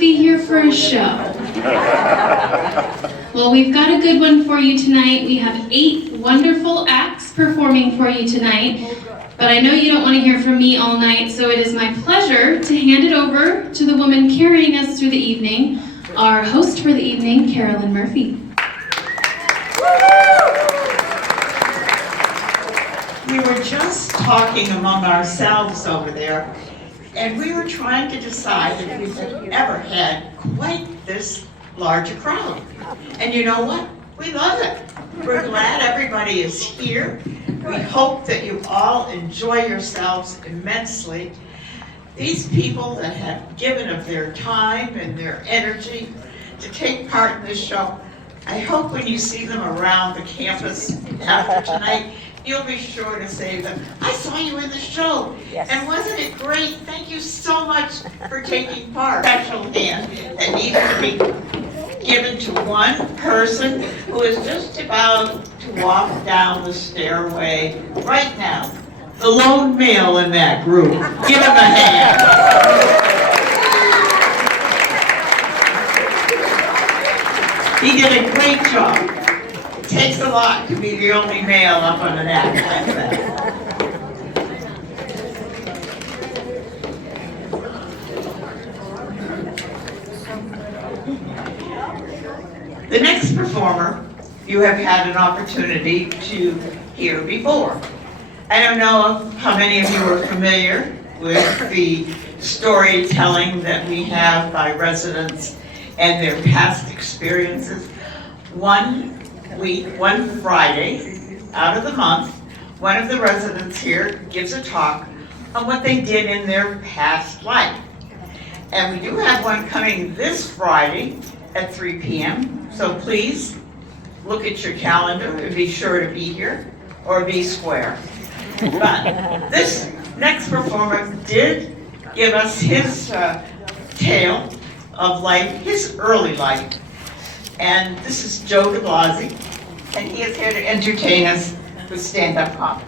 be here for a show. Well, we've got a good one for you tonight. We have 8 wonderful acts performing for you tonight. But I know you don't want to hear from me all night, so it is my pleasure to hand it over to the woman carrying us through the evening, our host for the evening, Carolyn Murphy. We were just talking among ourselves over there, and we were trying to decide if we've ever had quite this large a crowd. And you know what? We love it. We're glad everybody is here. We hope that you all enjoy yourselves immensely. These people that have given of their time and their energy to take part in this show, I hope when you see them around the campus after tonight, you'll be sure to say them, I saw you in the show, yes. And wasn't it great? Thank you so much for taking part. Special hand that needs to be given to one person who is just about to walk down the stairway right now. The lone male in that group. Give him a hand. He did a great job. It takes a lot to be the only male up on an act like that. The next performer you have had an opportunity to hear before. I don't know how many of you are familiar with the storytelling that we have by residents and their past experiences. One week, one Friday out of the month, one of the residents here gives a talk on what they did in their past life. And we do have one coming this Friday at 3 p.m. So please look at your calendar and be sure to be here or be square. But this next performer did give us his tale of life, his early life. And this is DeBlasi, and he is here to entertain us with stand-up comedy.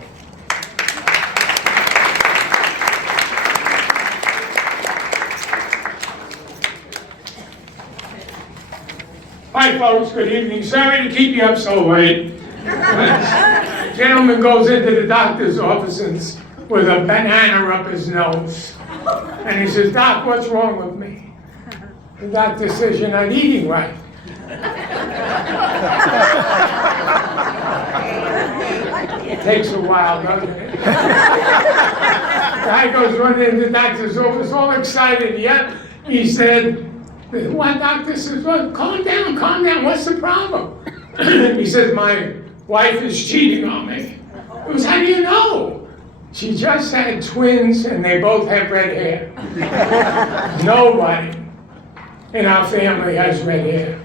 Hi folks, good evening. Sorry to keep you up so late. A gentleman goes into the doctor's office with a banana up his nose. And he says, Doc, what's wrong with me? The doctor says, you're not eating right. It takes a while, doesn't it? Guy goes running into the doctor's office all excited. Yeah, he said, one doctor says, well, calm down, what's the problem? He says, my wife is cheating on me. He goes, how do you know? She just had twins and they both have red hair. Nobody in our family has red hair.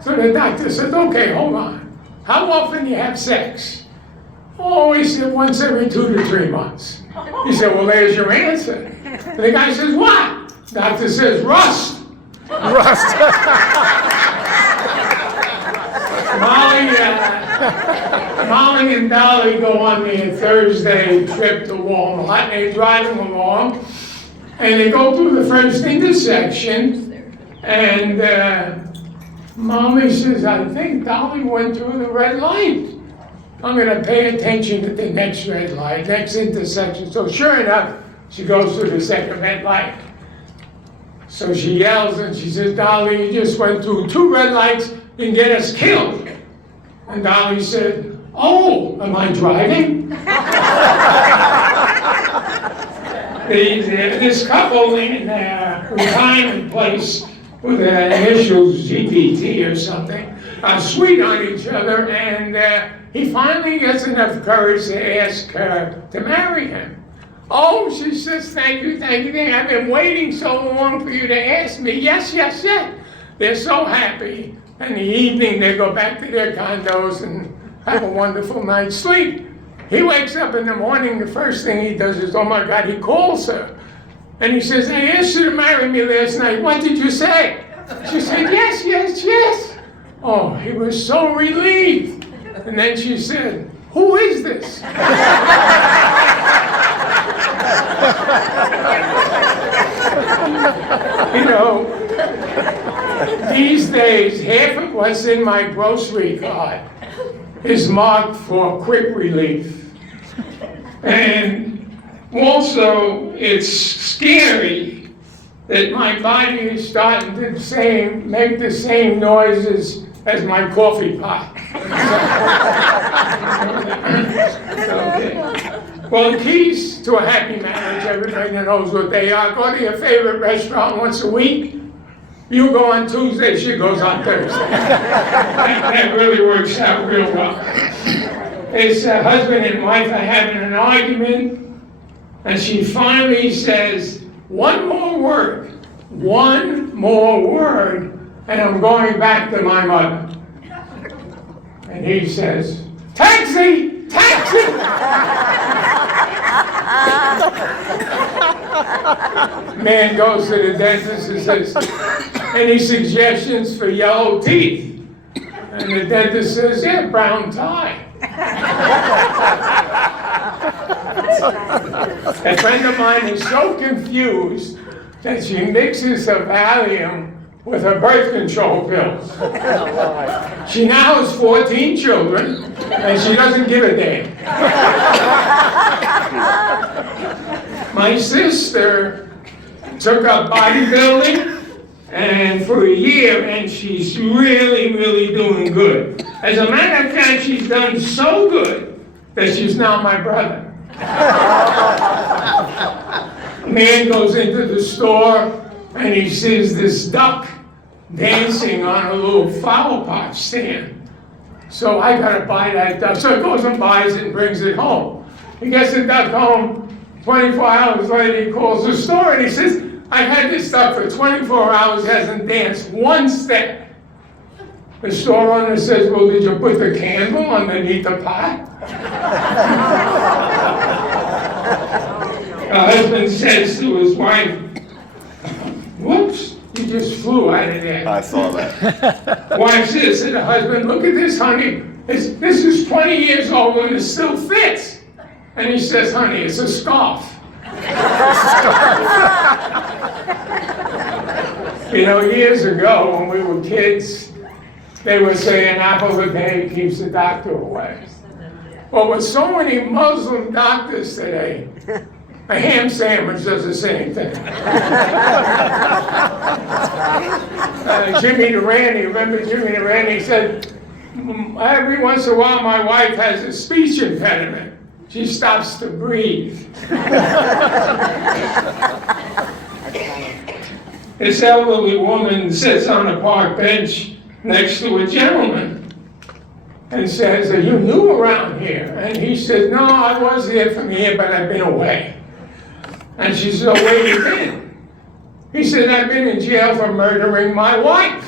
So the doctor says, okay, hold on. How often do you have sex? Oh, he said, once every 2 to 3 months. He said, well, there's your answer. And the guy says, what? The doctor says, rust. Rust. Molly and Dolly go on their Thursday trip to Walmart. They're driving along, and they go through the first intersection, and Molly says, I think Dolly went through the red light. I'm going to pay attention to the next red light, next intersection. So sure enough, she goes through the second red light. So she yells and she says, Dolly, you just went through 2 red lights and get us killed. And Dolly said, oh, am I driving? This couple in a retirement place with the initials GVT or something are sweet on each other, and he finally gets enough courage to ask her to marry him. Oh, she says, thank you. I've been waiting so long for you to ask me. Yes. They're so happy. In the evening, they go back to their condos and have a wonderful night's sleep. He wakes up in the morning, the first thing he does is, oh my God, he calls her. And he says, I asked you to marry me last night. What did you say? She said, yes. Oh, he was so relieved. And then she said, who is this? You know, what's in my grocery cart is marked for quick relief. And also, it's scary that my body is starting to make the same noises as my coffee pot. Okay. Well, the keys to a happy marriage, everybody knows what they are. Go to your favorite restaurant once a week. You go on Tuesday, she goes on Thursday. That really works out real well. It's a husband and wife are having an argument, and she finally says, one more word, and I'm going back to my mother. And he says, taxi, taxi! Man goes to the dentist and says, any suggestions for yellow teeth? And the dentist says, yeah, brown tie. A friend of mine is so confused that she mixes her Valium with her birth control pills. She now has 14 children, and she doesn't give a damn. My sister took up bodybuilding and for a year, and she's really, really doing good. As a matter of fact, she's done so good that she's now my brother. Man goes into the store and he sees this duck dancing on a little flower pot stand. So I gotta buy that duck. So he goes and buys it and brings it home. He gets the duck home, 24 hours later he calls the store and he says, I've had this duck for 24 hours, hasn't danced one step. The store owner says, well, did you put the candle underneath the pot? The husband says to his wife, whoops, you just flew out of there. I saw that. Wife says to the husband, look at this, honey. This is 20 years old and it still fits. And he says, honey, it's a scarf. You know, years ago when we were kids, they would say an apple a day keeps the doctor away. Well, with so many Muslim doctors today, a ham sandwich does the same thing. Jimmy Durante, remember Jimmy Durante? He said, every once in a while my wife has a speech impediment. She stops to breathe. This elderly woman sits on a park bench next to a gentleman and says, are you new around here? And he says, no, I was here from here, but I've been away. And she says, oh, where you been? He said, I've been in jail for murdering my wife.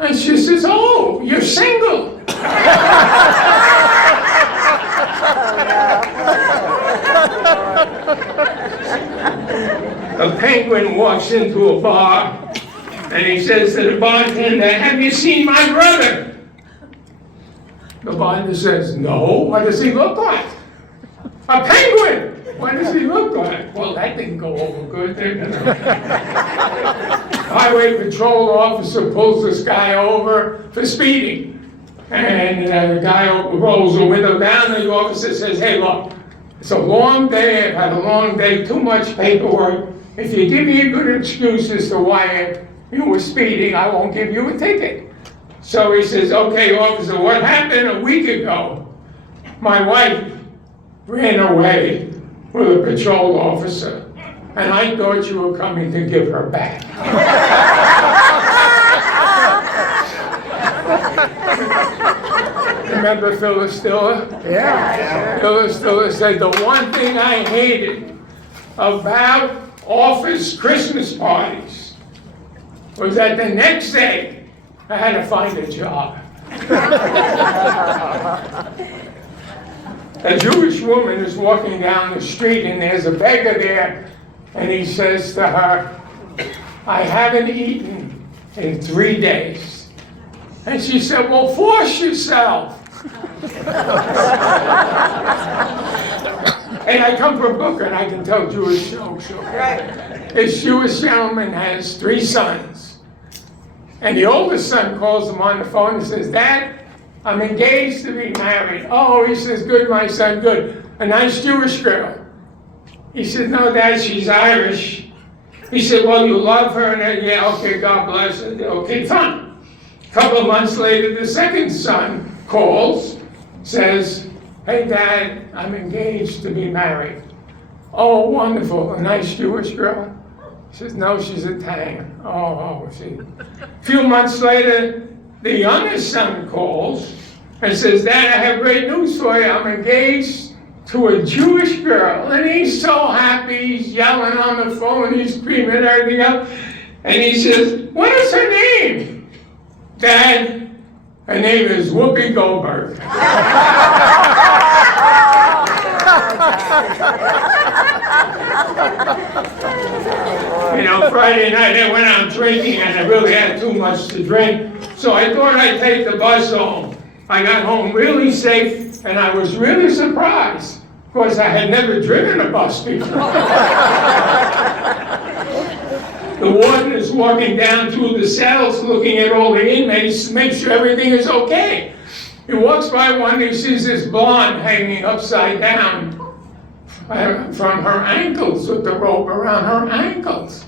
And she says, oh, you're single. A penguin walks into a bar and he says to the bartender, have you seen my brother? The bartender says, no. What does he look like? A penguin! What does he look like? Well, that didn't go over good, did it? Highway patrol officer pulls this guy over for speeding. And the guy rolls the window down and the officer says, hey, look, it's a long day, I've had a long day, too much paperwork. If you give me a good excuse as to why you were speeding, I won't give you a ticket. So he says, okay, officer, what happened a week ago? My wife ran away with a patrol officer, and I thought you were coming to give her back. Remember Phyllis Diller? Yeah. Phyllis Diller said, the one thing I hated about office Christmas parties was that the next day I had to find a job. A Jewish woman is walking down the street and there's a beggar there and he says to her, I haven't eaten in 3 days. And she said, well, force yourself. And I come from Brooklyn, I can tell Jewish jokes. Right. This Jewish gentleman has 3 sons. And the oldest son calls him on the phone and says, Dad, I'm engaged to be married. Oh, he says, good, my son, good. A nice Jewish girl. He said, no, Dad, she's Irish. He said, well, you love her? And then, yeah, okay, God bless her. Okay, fine. A couple of months later, the second son calls, says, hey, Dad, I'm engaged to be married. Oh, wonderful. A nice Jewish girl? He says, no, she's Italian. Oh, see. A few months later, the youngest son calls and says, Dad, I have great news for you. I'm engaged to a Jewish girl. And he's so happy. He's yelling on the phone. He's screaming and everything else. And he says, what is her name? Dad, her name is Whoopi Goldberg. You know, Friday night I went out drinking and I really had too much to drink. So I thought I'd take the bus home. I got home really safe and I was really surprised. Of course, I had never driven a bus before. The warden is walking down through the cells looking at all the inmates to make sure everything is okay. He walks by one and he sees this blonde hanging upside down from her ankles with the rope around her ankles.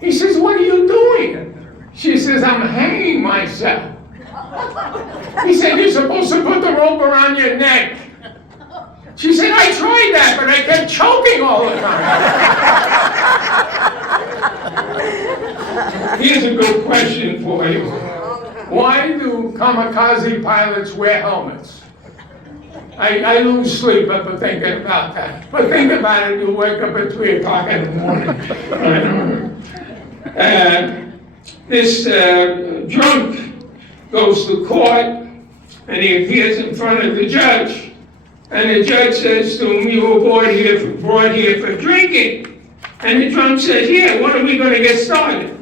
He says, what are you doing? She says, I'm hanging myself. He said, you're supposed to put the rope around your neck. She said, I tried that, but I kept choking all the time. Here's a good question for you. Why do kamikaze pilots wear helmets? I lose sleep after thinking about that. But think about it, you'll wake up at 3 o'clock in the morning. This drunk goes to court and he appears in front of the judge. And the judge says to him, you were brought here for drinking. And the drunk says, yeah, when are we going to get started?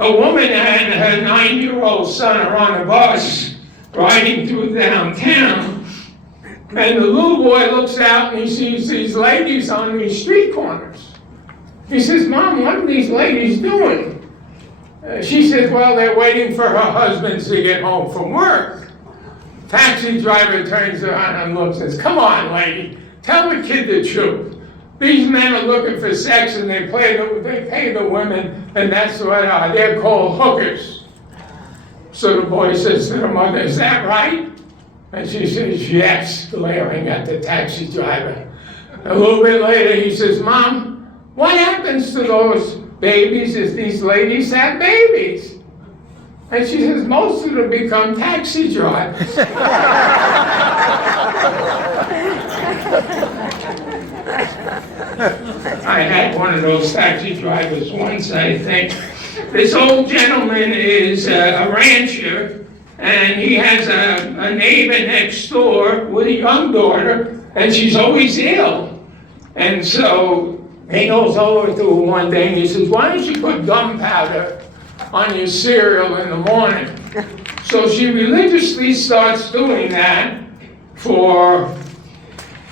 A woman and her 9-year-old son are on a bus riding through downtown, and the little boy looks out and he sees these ladies on these street corners. He says, Mom, what are these ladies doing? She says, well, they're waiting for her husbands to get home from work. Taxi driver turns around and looks and says, come on, lady, tell the kid the truth. These men are looking for sex and they pay the women, and that's what they're called hookers. So the boy says to the mother, is that right? And she says, yes, glaring at the taxi driver. A little bit later, he says, Mom, what happens to those babies if these ladies have babies? And she says, most of them become taxi drivers. I had one of those taxi drivers once, I think. This old gentleman is a rancher, and he has a neighbor next door with a young daughter, and she's always ill. And so he goes over to her one day and he says, why don't you put gunpowder on your cereal in the morning? So she religiously starts doing that for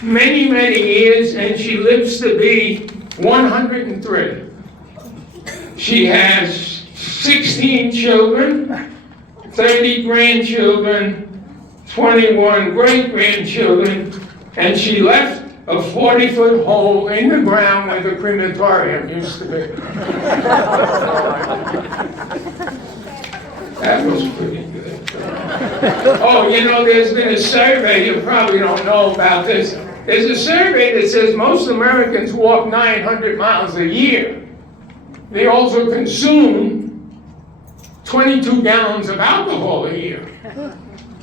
many, many years, and she lives to be 103. She has 16 children, 30 grandchildren, 21 great-grandchildren, and she left a 40-foot hole in the ground where the crematorium used to be. That was pretty good. Oh, you know, there's been a survey, you probably don't know about this. There's a survey that says most Americans walk 900 miles a year. They also consume 22 gallons of alcohol a year.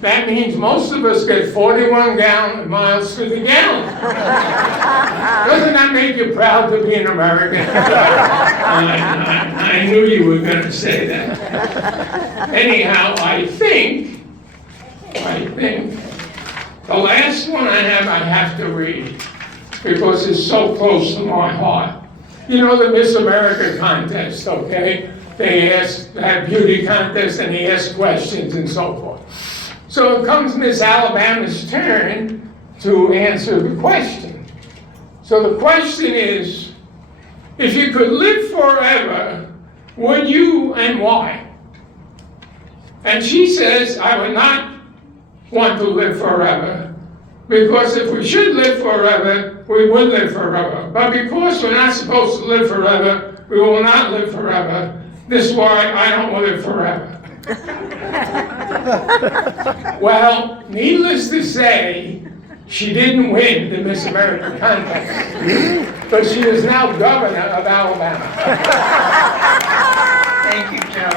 That means most of us get 41 miles to the gallon. Doesn't that make you proud to be an American? I knew you were going to say that. Anyhow, I think, the last one I have to read because it's so close to my heart. You know the Miss America contest, okay? They have beauty contests and they ask questions and so forth. So it comes Miss Alabama's turn to answer the question. So the question is, if you could live forever would you and why? And she says, I would not want to live forever, because if we should live forever, we would live forever. But because we're not supposed to live forever, we will not live forever. This is why I don't live forever. Well, needless to say, she didn't win the Miss America contest, but she is now governor of Alabama. Thank you, Joe.